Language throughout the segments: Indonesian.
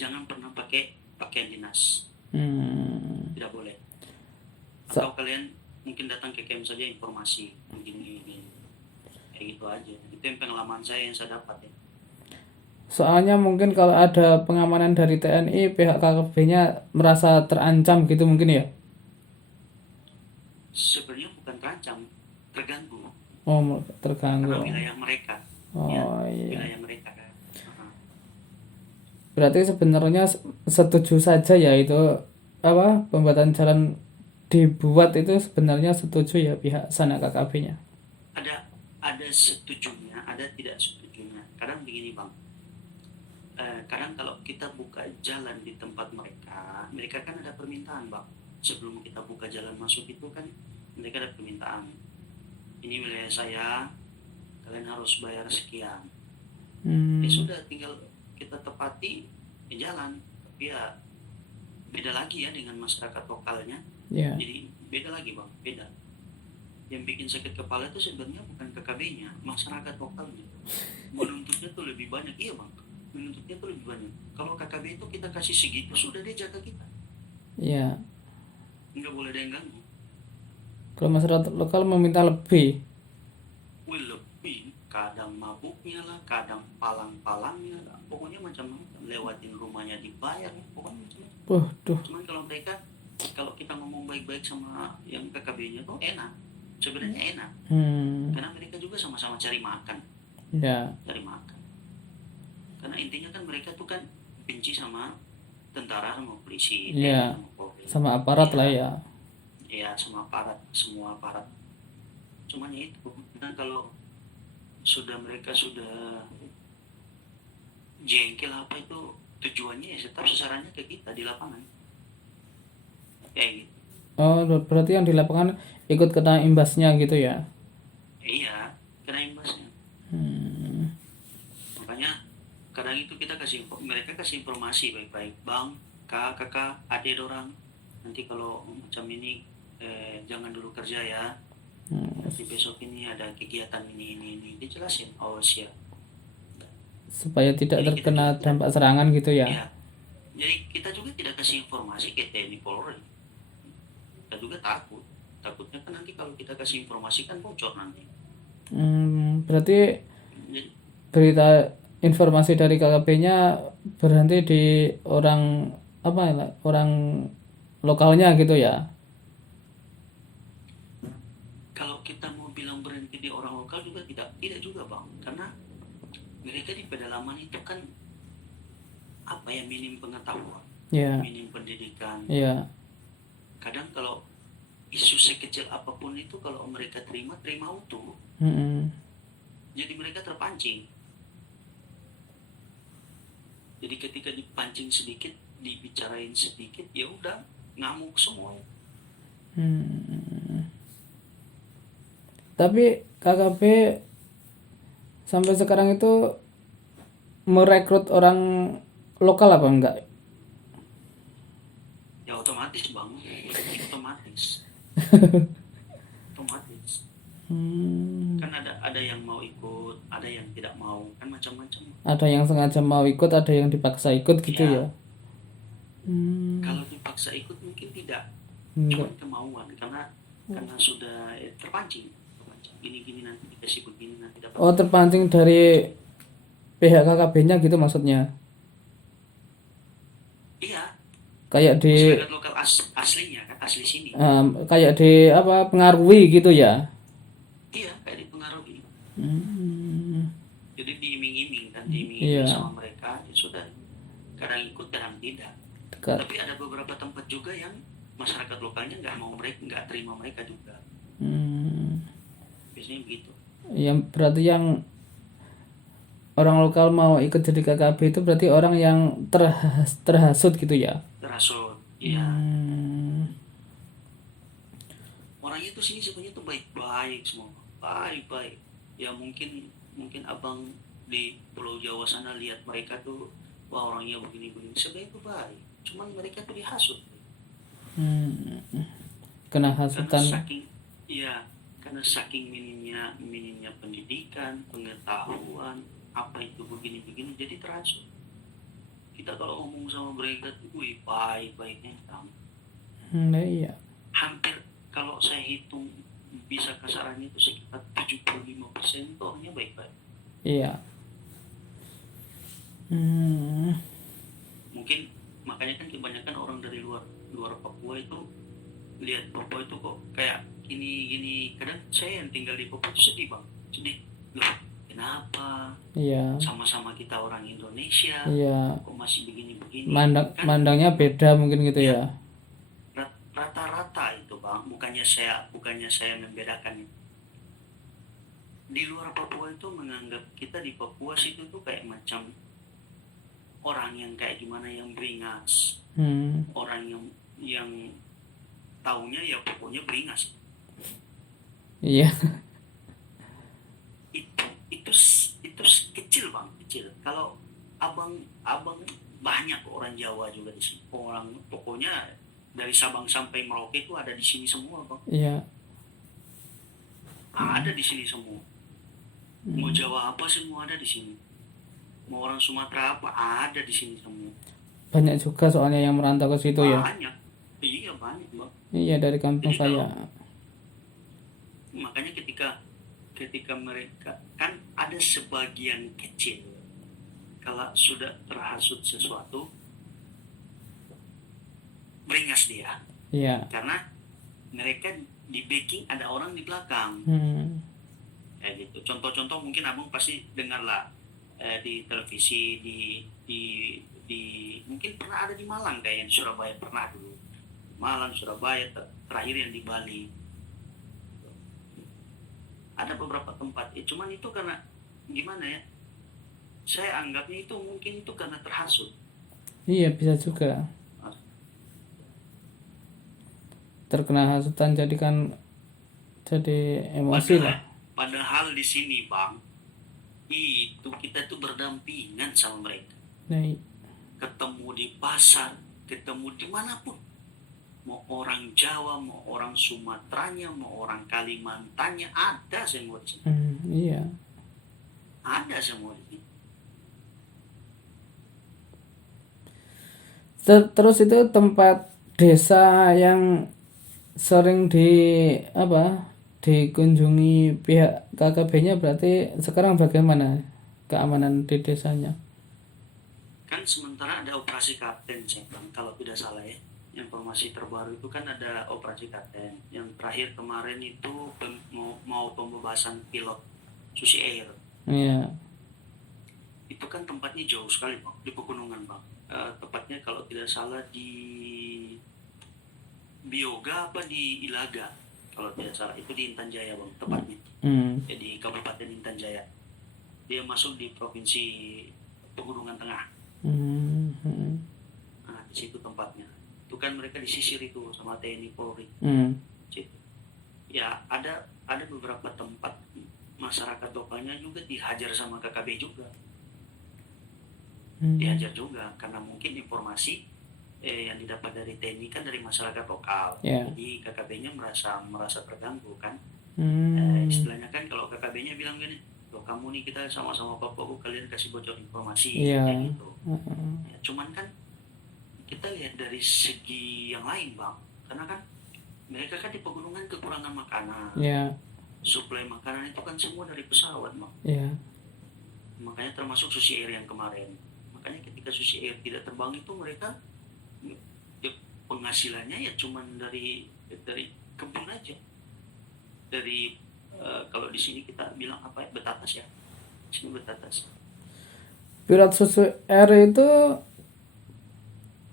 jangan pernah pakai pakaian dinas, tidak boleh. Atau kalian mungkin datang ke camp saja informasi begini ini, kayak gitu aja. Itu yang pengalaman saya yang saya dapat ya. Soalnya mungkin kalau ada pengamanan dari TNI, pihak KKB-nya merasa terancam gitu mungkin ya. Sebenarnya bukan terancam, terganggu Oh, karena terganggu. wilayah mereka, ya Oh iya. wilayah mereka kan. Berarti sebenarnya setuju saja ya itu apa pembuatan jalan dibuat itu sebenarnya setuju ya pihak sana KKB-nya. Ada setujunya, ada tidak setujunya. Kadang begini bang, kadang kalau kita buka jalan di tempat mereka kan ada permintaan bang. Sebelum kita buka jalan masuk itu kan mereka ada permintaan. Ini wilayah saya, kalian harus bayar sekian. Ya sudah, tinggal kita tepati jalan. Tapi ya beda lagi ya dengan masyarakat lokalnya. Ya. Jadi beda lagi bang, beda. Yang bikin sakit kepala itu sebenarnya bukan KKB-nya, masyarakat lokalnya. Menuntutnya tuh lebih banyak, iya bang. Menuntutnya tuh lebih banyak. Kalau KKB itu kita kasih segitu, sudah dia jaga kita. Ya. Nggak boleh ada yang ganggu. Kalau masyarakat lokal meminta lebih. Wih lebih, kadang mabuknya lah, kadang palang-palangnya lah. Pokoknya macam-macam. Lewatin rumahnya dibayar, pokoknya macam-macam. Waduh. Cuman kalau mereka, kalau kita ngomong baik-baik sama yang KKB-nya tuh enak. Sebenarnya enak. Karena mereka juga sama-sama cari makan. Ya. Cari makan. Karena intinya kan mereka tuh kan benci sama tentara, sama polisi, Ya. sama Polri. Sama aparat Ya, lah ya. ya sama aparat, semua aparat. Cuman ya itu, nah kalau mereka sudah jengkel apa itu, tujuannya ya tetap sasarannya ke kita di lapangan. Kayak gitu. Oh, berarti yang di lapangan ikut kena imbasnya gitu ya. Iya, kena imbasnya. Makanya kadang itu kita mereka kasih informasi baik-baik, bang, kakak, adik orang, nanti kalau macam ini jangan dulu kerja ya. Nanti besok ini ada kegiatan ini dijelasin. Oh siap. Supaya tidak Jadi terkena dampak serangan gitu ya. Ya, jadi kita juga tidak kasih informasi ke TNI Polri. Kita juga takutnya kan nanti kalau kita kasih informasi kan bocor nanti. Berarti Jadi, berita informasi dari KKB-nya berhenti di orang apa ya, orang lokalnya gitu ya. kalau kita mau bilang berhenti di orang lokal juga tidak juga bang, karena mereka di pedalaman itu kan apa ya, minim pengetahuan, Ya. minim pendidikan. Ya. Kadang kalau isu sekecil apapun itu kalau mereka terima utuh, jadi mereka terpancing. Jadi ketika dipancing sedikit, dibicarain sedikit, ya udah ngamuk semua. Tapi KKB sampai sekarang itu merekrut orang lokal apa enggak? Ya otomatis bang, otomatis. Kan ada yang mau ikut, ada yang tidak mau, kan macam-macam. Ada yang sengaja mau ikut, ada yang dipaksa ikut gitu ya. Kalau dipaksa ikut mungkin tidak, cuma kemauan, karena sudah terpancing. Gini nanti dikasih begini, nanti dapat. Oh, terpancing dari pihak KKB-nya gitu maksudnya. Iya, Kayak di masyarakat lokal aslinya kan, asli sini. kayak di apa pengaruhi gitu ya. Iya, kayak dipengaruhi. Jadi diiming-iming kan, Iya. sama mereka, ya sudah. Kadang ikut, kadang tidak. Tapi ada beberapa tempat juga yang masyarakat lokalnya nggak terima mereka juga. Biasanya begitu. Yang berarti yang orang lokal mau ikut jadi KKB itu berarti orang yang terhasut gitu ya. Terasut, iya. Orangnya tuh sini sebenarnya tuh baik-baik semua, baik-baik. Ya mungkin abang di Pulau Jawa sana lihat mereka tuh, wah orangnya begini-begini, sebenarnya tuh baik. Cuman mereka tuh dihasut. Kena hasutan. Karena saking minimnya pendidikan, pengetahuan, apa itu begini-begini, jadi terhasut. kita kalau ngomong sama mereka tuh, wih, baik-baiknya Bang. Nah, iya. Hampir kalau saya hitung bisa kasarannya itu sekitar 75% itu orangnya baik-baik. Iya. Hmm, Mungkin makanya kan kebanyakan orang dari luar luar Papua itu lihat Papua itu kok kayak gini kadang saya yang tinggal di Papua itu sedih Bang, sedih loh, kenapa iya. sama-sama kita orang Indonesia Iya. kok masih begini-begini kan. Mandangnya beda mungkin gitu Ya, ya. rata-rata itu Bang, bukannya saya membedakan. Di luar Papua itu menganggap kita di Papua situ tuh kayak macam orang yang kayak gimana, yang beringas, orang yang taunya ya pokoknya beringas. Iya. Itu kecil Bang, kecil. Kalau abang banyak orang Jawa juga di sini, orang pokoknya dari Sabang sampai Merauke itu ada di sini semua Bang. Iya. Ada di sini semua. Mau Jawa apa semua ada di sini. Mau orang Sumatera apa ada di sini semua. Banyak juga soalnya yang merantau ke situ ya. Banyak. Iya banyak Bang. Iya, dari kampung Jadi saya. Makanya ketika mereka kan ada sebagian kecil kalau sudah terhasut sesuatu beringas dia, Iya. karena mereka di backing ada orang di belakang. Kayak gitu. Contoh-contoh mungkin abang pasti dengar lah di televisi, di mungkin pernah ada di Malang, kayak di Surabaya pernah dulu. Malang, Surabaya, terakhir yang di Bali. Ada beberapa tempat. Cuman itu karena gimana ya? Saya anggapnya itu mungkin itu karena terhasut. Iya, bisa juga. Terkena hasutan jadi emosi lah. Padahal di sini Bang, itu kita tuh berdampingan sama mereka. Nah, Ketemu di pasar, ketemu dimanapun. Mau orang Jawa, mau orang Sumateranya, mau orang Kalimantannya, ada semua di sini. Iya. Ada semua di sini. Terus itu tempat desa yang sering dikunjungi pihak KKB-nya, berarti sekarang bagaimana keamanan di desanya? Kan sementara ada operasi Kapten, Bang, kalau tidak salah ya. Informasi terbaru itu kan ada operasi Kapten. Yang terakhir kemarin itu mau pembebasan pilot Susi Air. Iya. Itu kan tempatnya jauh sekali Bang, di pegunungan Bang. Tepatnya kalau tidak salah di Bioga apa di Ilaga, kalau tidak salah itu di Intan Jaya Bang, tepatnya. Jadi Kabupaten Intan Jaya. Dia masuk di provinsi Pegunungan Tengah. Nah, di situ tempatnya. Itu kan mereka disisir itu sama TNI Polri. Ya ada beberapa tempat masyarakat lokalnya juga dihajar sama KKB juga. Dihajar juga karena mungkin informasi yang didapat dari TNI kan dari masyarakat lokal. Jadi KKB-nya merasa terganggu kan. Istilahnya kan kalau KKB-nya bilang gini, loh kamu nih kita sama-sama Papua, kalian kasih bocor informasi kayak gitu. Ya, cuman kan kita lihat dari segi yang lain Bang, karena kan mereka kan di pegunungan kekurangan makanan. Suplai makanan itu kan semua dari pesawat Bang. Makanya termasuk Susi Air yang kemarin. Makanya ketika Susi Air tidak terbang itu mereka penghasilannya ya cuman dari kebun aja, dari kalau di sini kita bilang apa ya, betatas ya, sini betatas. Pilot Susi Air itu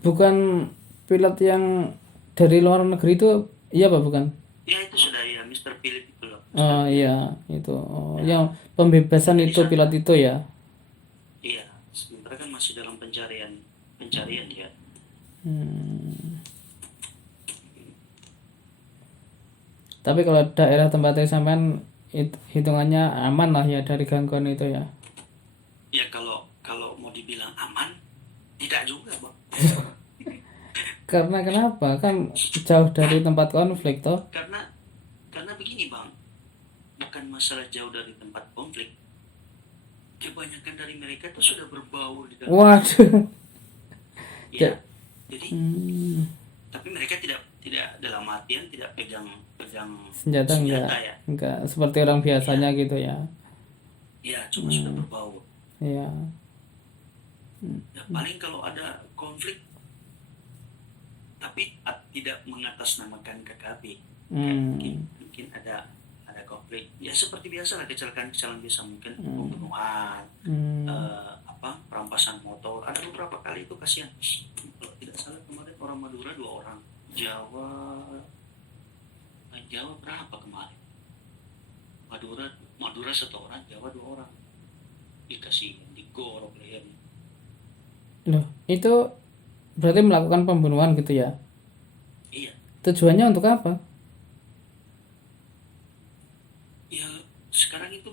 bukan pilot yang dari luar negeri itu, iya Pak, bukan? Ya itu sudah ya, Mr. Philip itu loh. Oh iya, itu yang pembebasan itu pilot itu ya. Iya, sementara kan masih dalam pencarian ya. Tapi kalau daerah tempatnya sampean hitungannya aman lah ya dari gangguan itu ya. Ya kalau mau dibilang aman, tidak juga Bang. Karena kenapa? Kan jauh dari tempat konflik toh. Karena begini Bang, bukan masalah jauh dari tempat konflik. Kebanyakan dari mereka tuh sudah berbaur di dalam. Waduh. Ya, jadi Hmm, tapi mereka tidak tidak dalam artian tidak pegang pegang senjata senjata ya. enggak seperti orang biasanya Iya, gitu ya. iya cuma sudah Hmm, berbau. iya. Ya, paling kalau ada konflik tapi tidak mengatasnamakan KKB, kayak mungkin Hmm, mungkin ada konflik ya seperti biasa lah, kecelakaan biasa, mungkin pembunuhan, hmm. perampasan motor. Ada beberapa kali itu kasihan, kalau tidak salah kemarin orang Madura 2 orang, Jawa Jawa berapa kemarin, Madura Madura 1 orang, Jawa 2 orang, dikasih digorok lehernya. Loh, itu berarti melakukan pembunuhan gitu ya? Iya, Tujuannya untuk apa? ya sekarang itu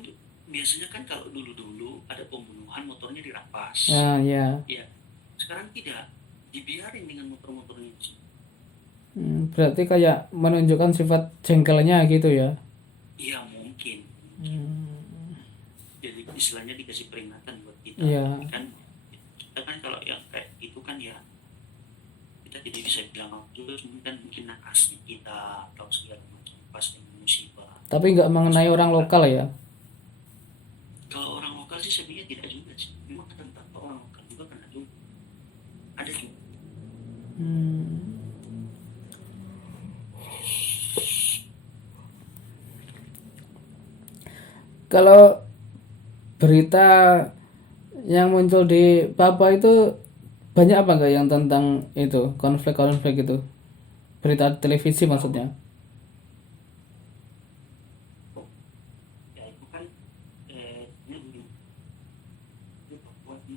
biasanya kan kalau dulu ada pembunuhan motornya dirampas. Ah, ya. Ya, sekarang tidak, dibiarin dengan motor-motornya. Berarti kayak menunjukkan sifat jengkelnya gitu ya? Iya mungkin. Hmm, Jadi istilahnya dikasih peringatan buat kita. iya. Tapi kan kita kan kalau yang kayak itu kan ya kita tidak bisa bilang juga, kan mungkin nakasnya kita atau segala macam pas dengan musibah. Tapi nggak mengenai orang lokal ya? Kalau orang lokal sih sebenarnya tidak juga sih. Memang tentang orang lokal juga kena juga. Ada juga. Hmm. Kalau berita yang muncul di Papua itu banyak apa nggak yang tentang itu konflik-konflik itu? Berita televisi maksudnya? Ya itu kan ini Papua itu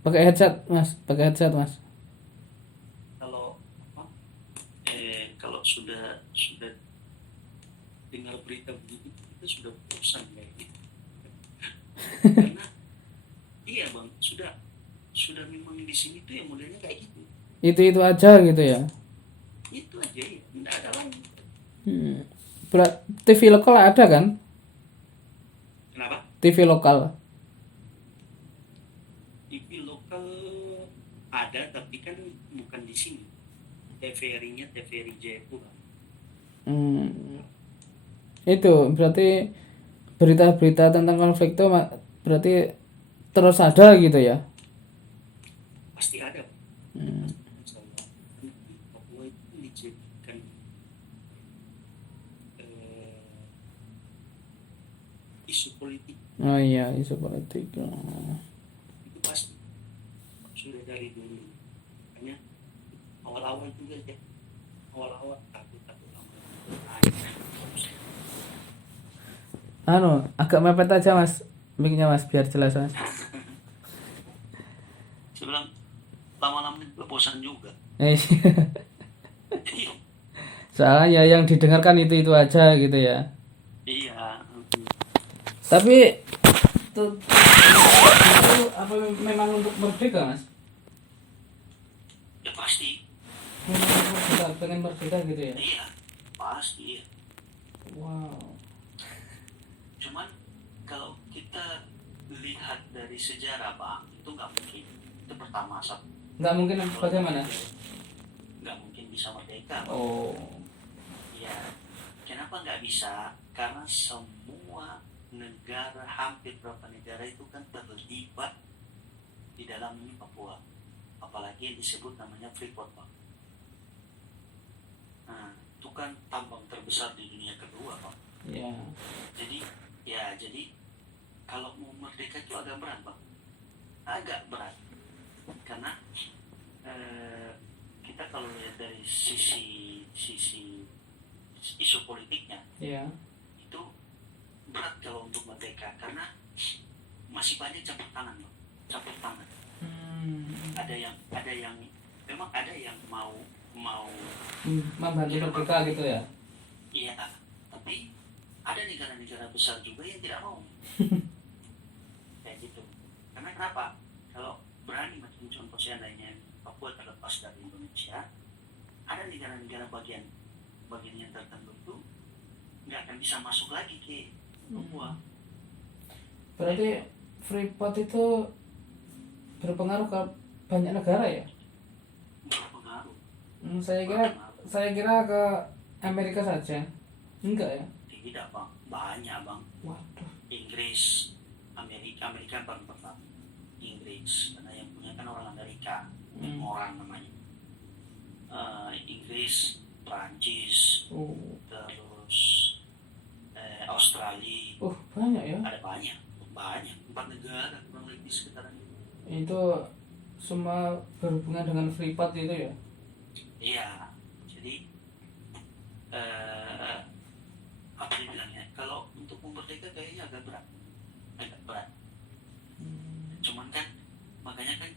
Pakai headset mas, pakai headset mas. kalau kalau sudah dengar berita begitu kita sudah bosan kayak gitu. Karena iya bang, sudah memang di sini tuh yang modelnya kayak gitu. Itu aja gitu ya? Itu aja ya, tidak ada lain. Hmm. TV lokal ada kan? Kenapa? TV lokal. TV lokal ada tapi kan bukan di sini. TVRI-nya TVRI Jayapura. Hmm. Itu berarti berita-berita tentang konflik itu berarti terus ada gitu ya? Pasti ada. Hmm. Misalnya di Papua itu dijadikan isu politik, Oh iya, isu politik. Oh. itu pasti sudah dari dulu. Makanya awal-awal juga ya, awal-awal takut lama. Agak mepet aja mas, mic-nya mas, biar jelas mas. Saya bilang lama-lama juga bosan juga. Eh, Soalnya ya yang didengarkan itu aja gitu ya. Iya. Tapi itu apa memang untuk merdeka mas? Ya pasti. Memang untuk merdeka, pengen merdeka gitu ya? Iya pasti ya. Wow. Cuman kalau kita lihat dari sejarah bang, itu nggak mungkin. Itu pertama, Nggak mungkin bagaimana? nggak mungkin bisa merdeka bang. Oh. Ya, kenapa nggak bisa? Karena semua negara, hampir berapa negara itu kan terlibat di dalam ini Papua. Apalagi yang disebut namanya Freeport bang. Nah, itu kan tambang terbesar di dunia kedua bang. Ya. Jadi kalau mau merdeka itu agak berat bang, agak berat, karena kita kalau lihat dari sisi isu politiknya Ya. itu berat kalau untuk merdeka, karena masih banyak campur tangan bang, campur tangan. Ada yang memang ada yang mau Membantu merdeka gitu ya? iya, tapi ada negara-negara besar juga yang tidak mau kayak gitu. Karena kenapa? Kalau berani macam contoh seandainya Papua terlepas dari Indonesia, ada negara-negara bagian yang tertentu itu nggak akan bisa masuk lagi ke Papua. Berarti Freeport itu berpengaruh ke banyak negara ya? Saya kira ke Amerika saja. Enggak ya? Tidak bang, banyak bang. Waduh. Inggris, Amerika bang pertama. Inggris, karena yang punya kan orang Amerika, orang namanya. Inggris, Prancis, terus Australia. Banyak ya? Ada banyak, 4 negara kurang lebih sekitaran itu. Itu semua berhubungan dengan privat itu ya? Iya, jadi apa dibilangnya? Kalau untuk memerdeka kayaknya agak berat. Cuman kan makanya kan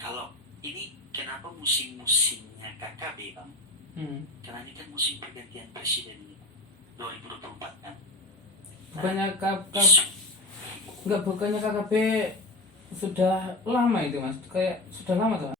kalau ini kenapa musim-musimnya KKB bang? Karena ini kan musim pergantian presiden ini 2024 kan. Bukannya KKB sudah lama itu mas? Kayak sudah lama tuh.